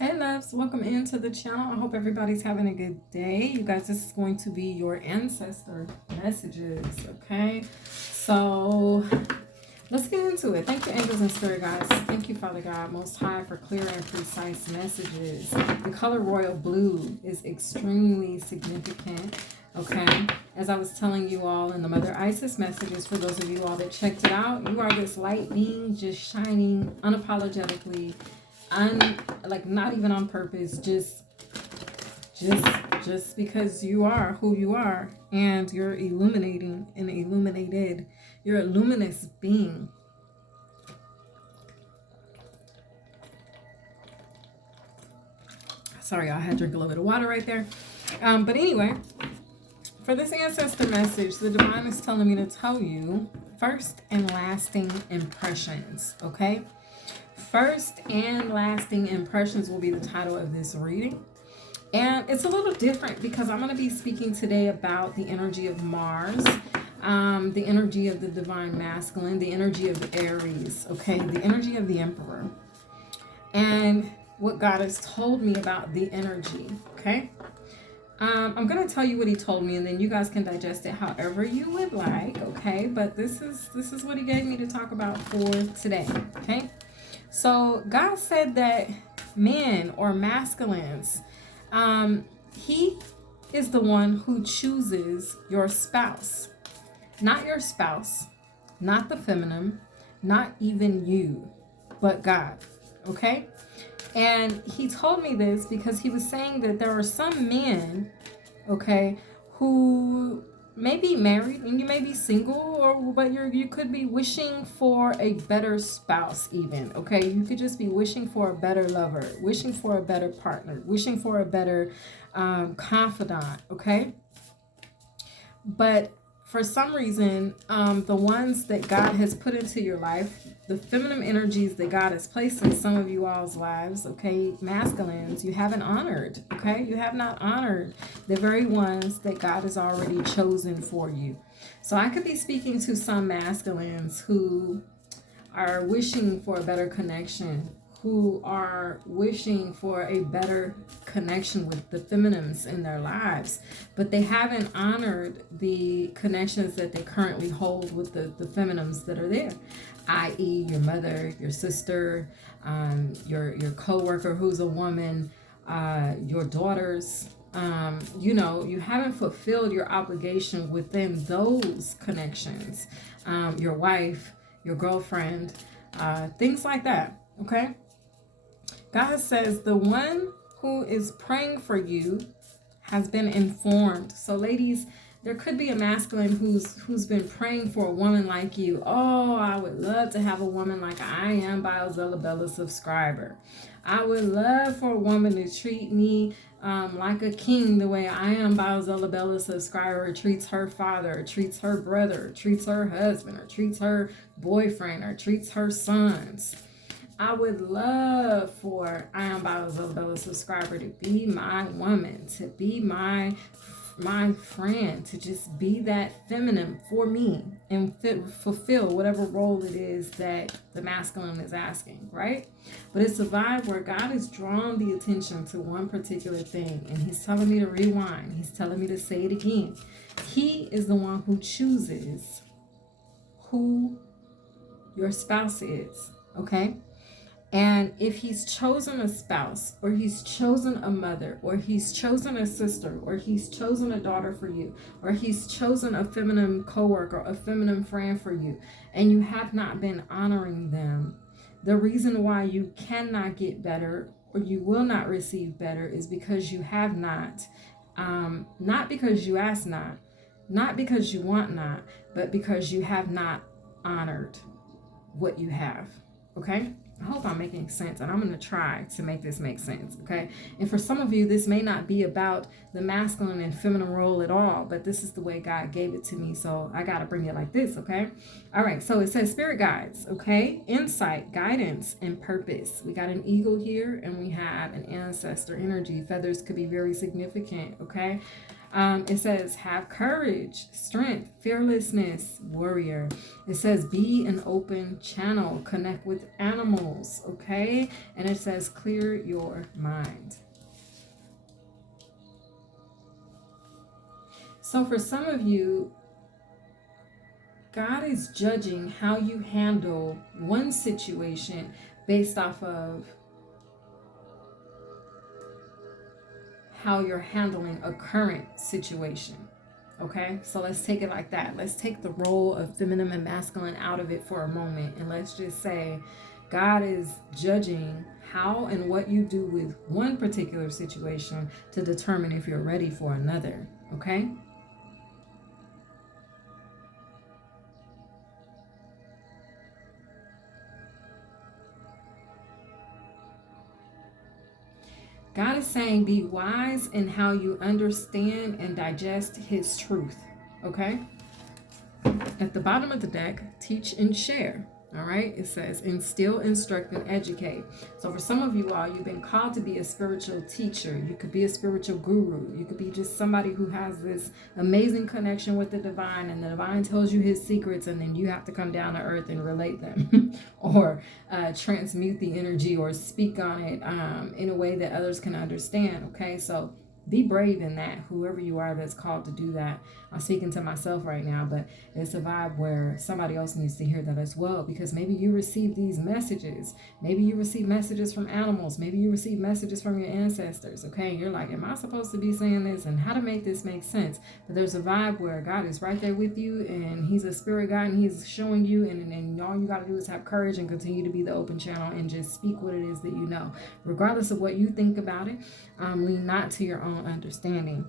Hey loves, welcome into the channel. I hope everybody's having a good day. You guys, this is going to be your ancestor messages, okay? So let's get into it. Thank you, angels and spirit guides. Thank you, Father God, Most High, for clear and precise messages. The color royal blue is extremely significant, okay? As I was telling you all in the Mother Isis messages, for those of you all that checked it out, you are this light being just shining unapologetically, like not even on purpose, just because you are who you are, and you're illuminating and illuminated. You're a luminous being. Sorry, I had to drink a little bit of water right there. But anyway, for this ancestor message, the divine is telling me to tell you first and lasting impressions, okay? First and lasting impressions will be the title of this reading. And it's a little different because I'm going to be speaking today about the energy of Mars, the energy of the divine masculine, the energy of Aries, okay, the energy of the Emperor, and what God has told me about the energy, okay? I'm going to tell you what he told me, and then you guys can digest it however you would like, okay? But this is what he gave me to talk about for today, okay? So God said that men or masculines, he is the one who chooses your spouse, not your spouse, not the feminine, not even you, but God, okay? And he told me this because he was saying that there are some men, okay, who may be married and you may be single, but you could be wishing for a better spouse even, okay? You could just be wishing for a better lover, wishing for a better partner, wishing for a better confidant, okay? But for some reason, the ones that God has put into your life, the feminine energies that God has placed in some of you all's lives, okay, masculines, you haven't honored, okay? You have not honored the very ones that God has already chosen for you. So I could be speaking to some masculines who are wishing for a better connection, who are wishing for a better connection with the feminines in their lives, but they haven't honored the connections that they currently hold with the feminines that are there, i.e. your mother, your sister, your co-worker who's a woman, your daughters. You haven't fulfilled your obligation within those connections, your wife, your girlfriend, things like that, okay? God says the one who is praying for you has been informed. So ladies, there could be a masculine who's been praying for a woman like you. Oh, I would love to have a woman like I am by a Bella subscriber. I would love for a woman to treat me like a king the way I am by a Bella subscriber treats her father, or treats her brother, or treats her husband, or treats her boyfriend, or treats her sons. I would love for I Am by Bella subscriber to be my woman, to be my friend, to just be that feminine for me and fulfill whatever role it is that the masculine is asking, right? But it's a vibe where God has drawn the attention to one particular thing, and he's telling me to rewind. He's telling me to say it again. He is the one who chooses who your spouse is, okay? And if he's chosen a spouse, or he's chosen a mother, or he's chosen a sister, or he's chosen a daughter for you, or he's chosen a feminine coworker, a feminine friend for you, and you have not been honoring them, the reason why you cannot get better or you will not receive better is because you have not, not because you ask not because you want not, but because you have not honored what you have, okay? I hope I'm making sense, and I'm going to try to make this make sense, okay? And for some of you, this may not be about the masculine and feminine role at all, but this is the way God gave it to me, so I got to bring it like this, okay? All right, so it says spirit guides, okay? Insight, guidance, and purpose. We got an eagle here, and we have an ancestor energy. Feathers could be very significant, okay? It says, have courage, strength, fearlessness, warrior. It says, be an open channel, connect with animals, okay? And it says, clear your mind. So for some of you, God is judging how you handle one situation based off of how you're handling a current situation. Okay, so let's take it like that. Let's take the role of feminine and masculine out of it for a moment, and let's just say God is judging how and what you do with one particular situation to determine if you're ready for another. Okay. God is saying, be wise in how you understand and digest his truth. Okay. At the bottom of the deck, teach and share. All right, it says instill, instruct, and educate. So for some of you all, you've been called to be a spiritual teacher. You could be a spiritual guru. You could be just somebody who has this amazing connection with the divine, and the divine tells you his secrets, and then you have to come down to earth and relate them or transmute the energy or speak on it in a way that others can understand. Okay, so be brave in that, whoever you are that's called to do that. I'm speaking to myself right now, but it's a vibe where somebody else needs to hear that as well, because maybe you receive these messages. Maybe you receive messages from animals. Maybe you receive messages from your ancestors, okay? You're like, am I supposed to be saying this, and how to make this make sense? But there's a vibe where God is right there with you, and he's a spirit guide, and he's showing you, and all you got to do is have courage and continue to be the open channel and just speak what it is that you know. Regardless of what you think about it, lean not to your own understanding.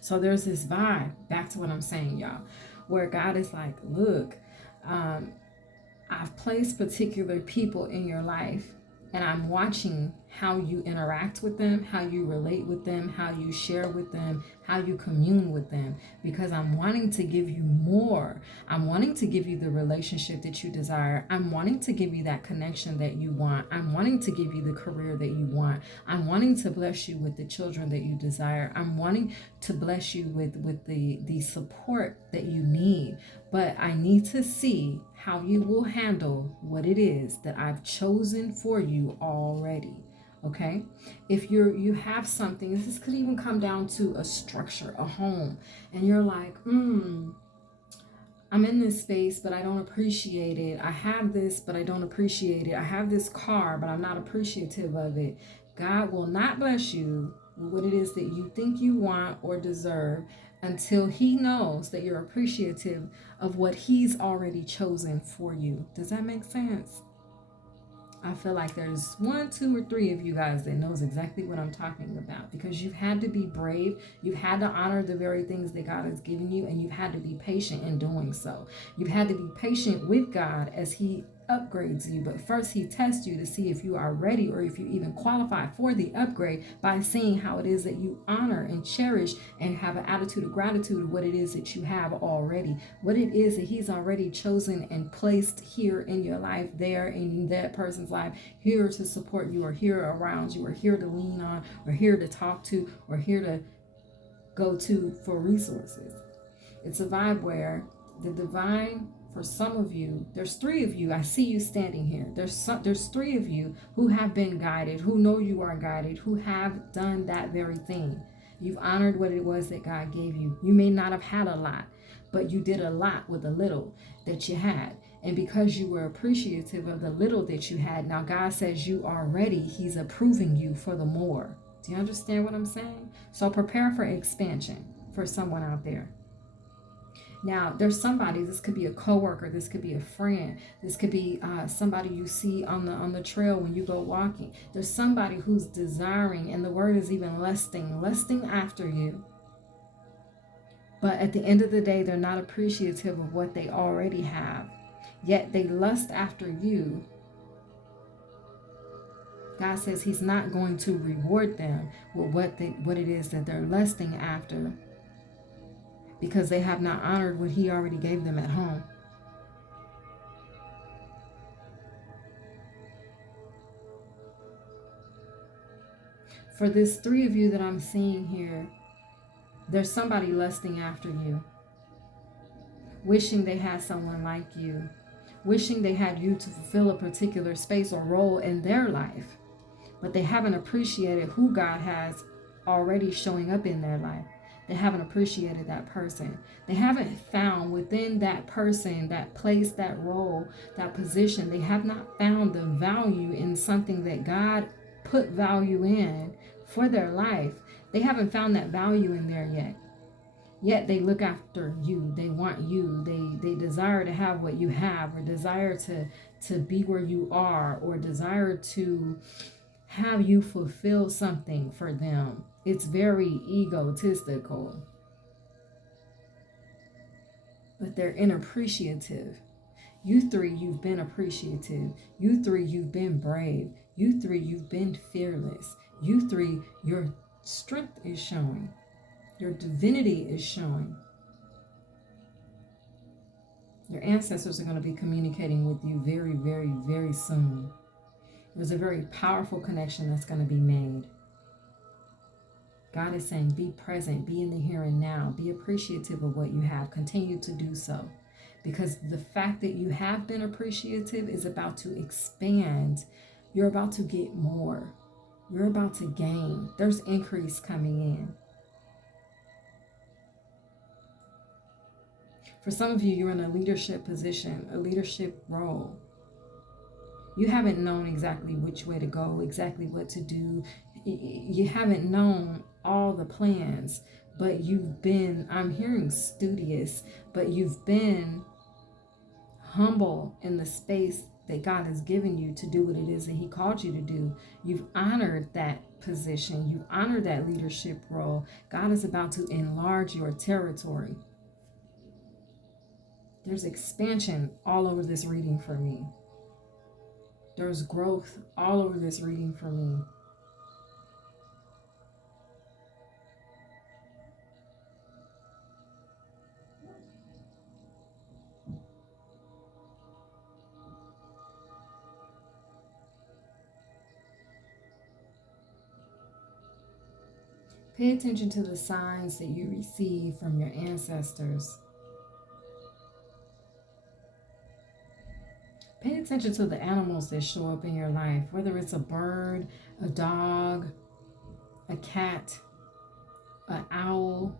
So there's this vibe, back to what I'm saying, y'all, where God is like, look, I've placed particular people in your life, and I'm watching how you interact with them, how you relate with them, how you share with them, how you commune with them, because I'm wanting to give you more. I'm wanting to give you the relationship that you desire. I'm wanting to give you that connection that you want. I'm wanting to give you the career that you want. I'm wanting to bless you with the children that you desire. I'm wanting to bless you with the support that you need. But I need to see how you will handle what it is that I've chosen for you already. Okay, if you have something, this could even come down to a structure, a home, and you're like, I'm in this space, but I don't appreciate it. I have this, but I don't appreciate it. I have this car, but I'm not appreciative of it. God will not bless you with what it is that you think you want or deserve until he knows that you're appreciative of what he's already chosen for you. Does that make sense? I feel like there's 1, 2, or 3 of you guys that knows exactly what I'm talking about, because you've had to be brave. You've had to honor the very things that God has given you, and you've had to be patient in doing so. You've had to be patient with God as he upgrades you, but first he tests you to see if you are ready or if you even qualify for the upgrade by seeing how it is that you honor and cherish and have an attitude of gratitude of what it is that you have already, what it is that he's already chosen and placed here in your life, there in that person's life, here to support you, or here around you, or here to lean on, or here to talk to, or here to go to for resources. It's a vibe where the divine, for some of you, there's 3 of you. I see you standing here. There's 3 of you who have been guided, who know you are guided, who have done that very thing. You've honored what it was that God gave you. You may not have had a lot, but you did a lot with the little that you had. And because you were appreciative of the little that you had, now God says you are ready. He's approving you for the more. Do you understand what I'm saying? So prepare for expansion for someone out there. Now, there's somebody, this could be a coworker, this could be a friend, this could be somebody you see on the trail when you go walking. There's somebody who's desiring, and the word is even lusting after you. But at the end of the day, they're not appreciative of what they already have. Yet they lust after you. God says he's not going to reward them with what it is that they're lusting after, because they have not honored what he already gave them at home. For this 3 of you that I'm seeing here, There's somebody lusting after you, wishing they had someone like you, wishing they had you to fulfill a particular space or role in their life, but they haven't appreciated who God has already showing up in their life. They haven't appreciated that person. They haven't found within that person, that place, that role, that position, they have not found the value in something that God put value in for their life. They haven't found that value in there yet. Yet they look after you. They want you. They desire to have what you have, or desire to be where you are, or desire to have you fulfill something for them. It's very egotistical. But they're inappreciative. You three, you've been appreciative. You three, you've been brave. You three, you've been fearless. You three, your strength is showing. Your divinity is showing. Your ancestors are going to be communicating with you very, very, very soon. There's a very powerful connection that's going to be made. God is saying, be present, be in the here and now, be appreciative of what you have. Continue to do so. Because the fact that you have been appreciative is about to expand. You're about to get more. You're about to gain. There's increase coming in. For some of you, you're in a leadership position, a leadership role. You haven't known exactly which way to go, exactly what to do. You haven't known all the plans, but you've been, I'm hearing studious, but you've been humble in the space that God has given you to do what it is that He called you to do. You've honored that position. You've honored that leadership role. God is about to enlarge your territory. There's expansion all over this reading for me. There's growth all over this reading for me. Pay attention to the signs that you receive from your ancestors. Pay attention to the animals that show up in your life, whether it's a bird, a dog, a cat, an owl,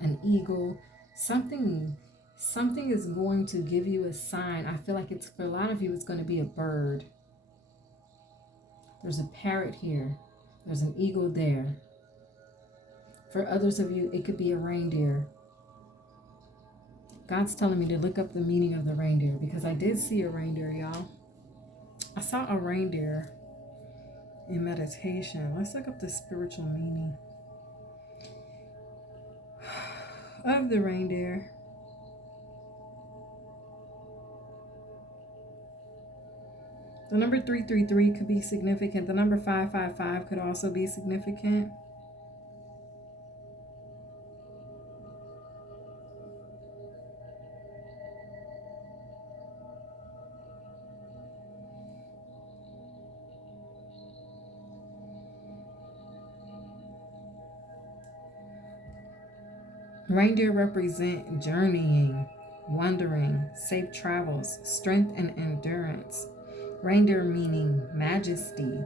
an eagle. Something is going to give you a sign. I feel like it's, for a lot of you, it's going to be a bird. There's a parrot here. There's an eagle there. For others of you, it could be a reindeer. God's telling me to look up the meaning of the reindeer, because I did see a reindeer, y'all. I saw a reindeer in meditation. Let's look up the spiritual meaning of the reindeer. The number 333 could be significant. The number 555 could also be significant. Reindeer represent journeying, wandering, safe travels, strength and endurance. Reindeer meaning majesty.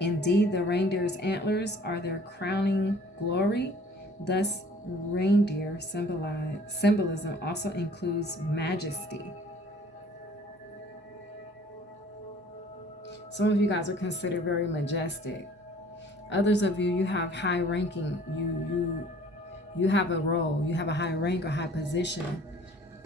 Indeed, the reindeer's antlers are their crowning glory. Thus, reindeer symbolism also includes majesty. Some of you guys are considered very majestic. Others of you, you have high ranking. You have a role, you have a high rank or high position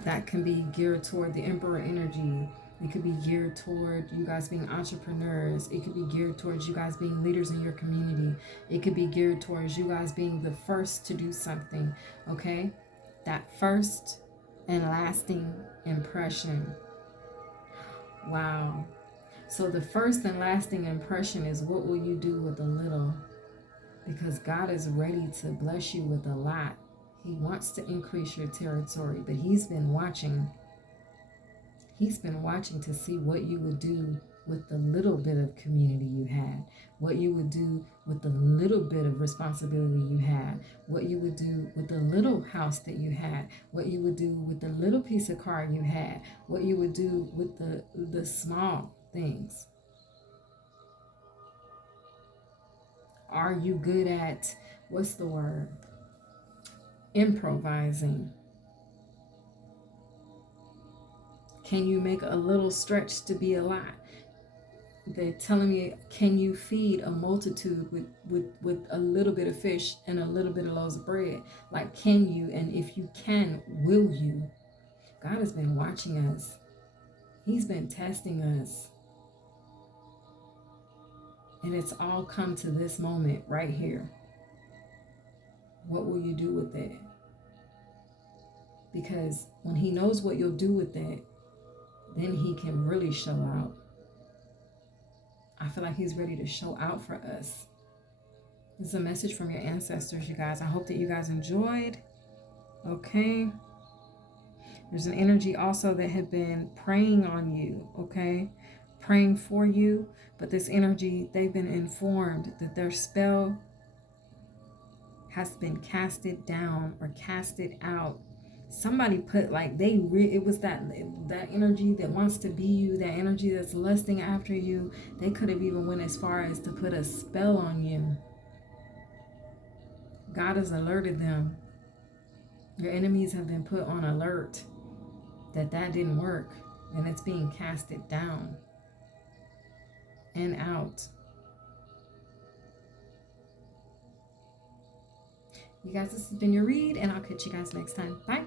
that can be geared toward the emperor energy. It could be geared toward you guys being entrepreneurs. It could be geared towards you guys being leaders in your community. It could be geared towards you guys being the first to do something, okay? That first and lasting impression. Wow. So the first and lasting impression is, what will you do with a little? Because God is ready to bless you with a lot. He wants to increase your territory, but He's been watching. He's been watching to see what you would do with the little bit of community you had, what you would do with the little bit of responsibility you had, what you would do with the little house that you had, what you would do with the little piece of car you had, what you would do with the small things. Are you good at, what's the word? Improvising. Can you make a little stretch to be a lot? They're telling me, can you feed a multitude with a little bit of fish and a little bit of loaves of bread? Like, can you? And if you can, will you? God has been watching us. He's been testing us. And it's all come to this moment right here. What will you do with it? Because when he knows what you'll do with it, then he can really show out. I feel like he's ready to show out for us. This is a message from your ancestors, you guys. I hope that you guys enjoyed. Okay. There's an energy also that had been praying on you, okay? Praying for you. But this energy, they've been informed that their spell has been casted down or casted out. Somebody put like it was that energy that wants to be you, that energy that's lusting after you. They could have even went as far as to put a spell on you. God has alerted them. Your enemies have been put on alert that didn't work, and it's being casted down and out. You guys, this has been your read, and I'll catch you guys next time. Bye.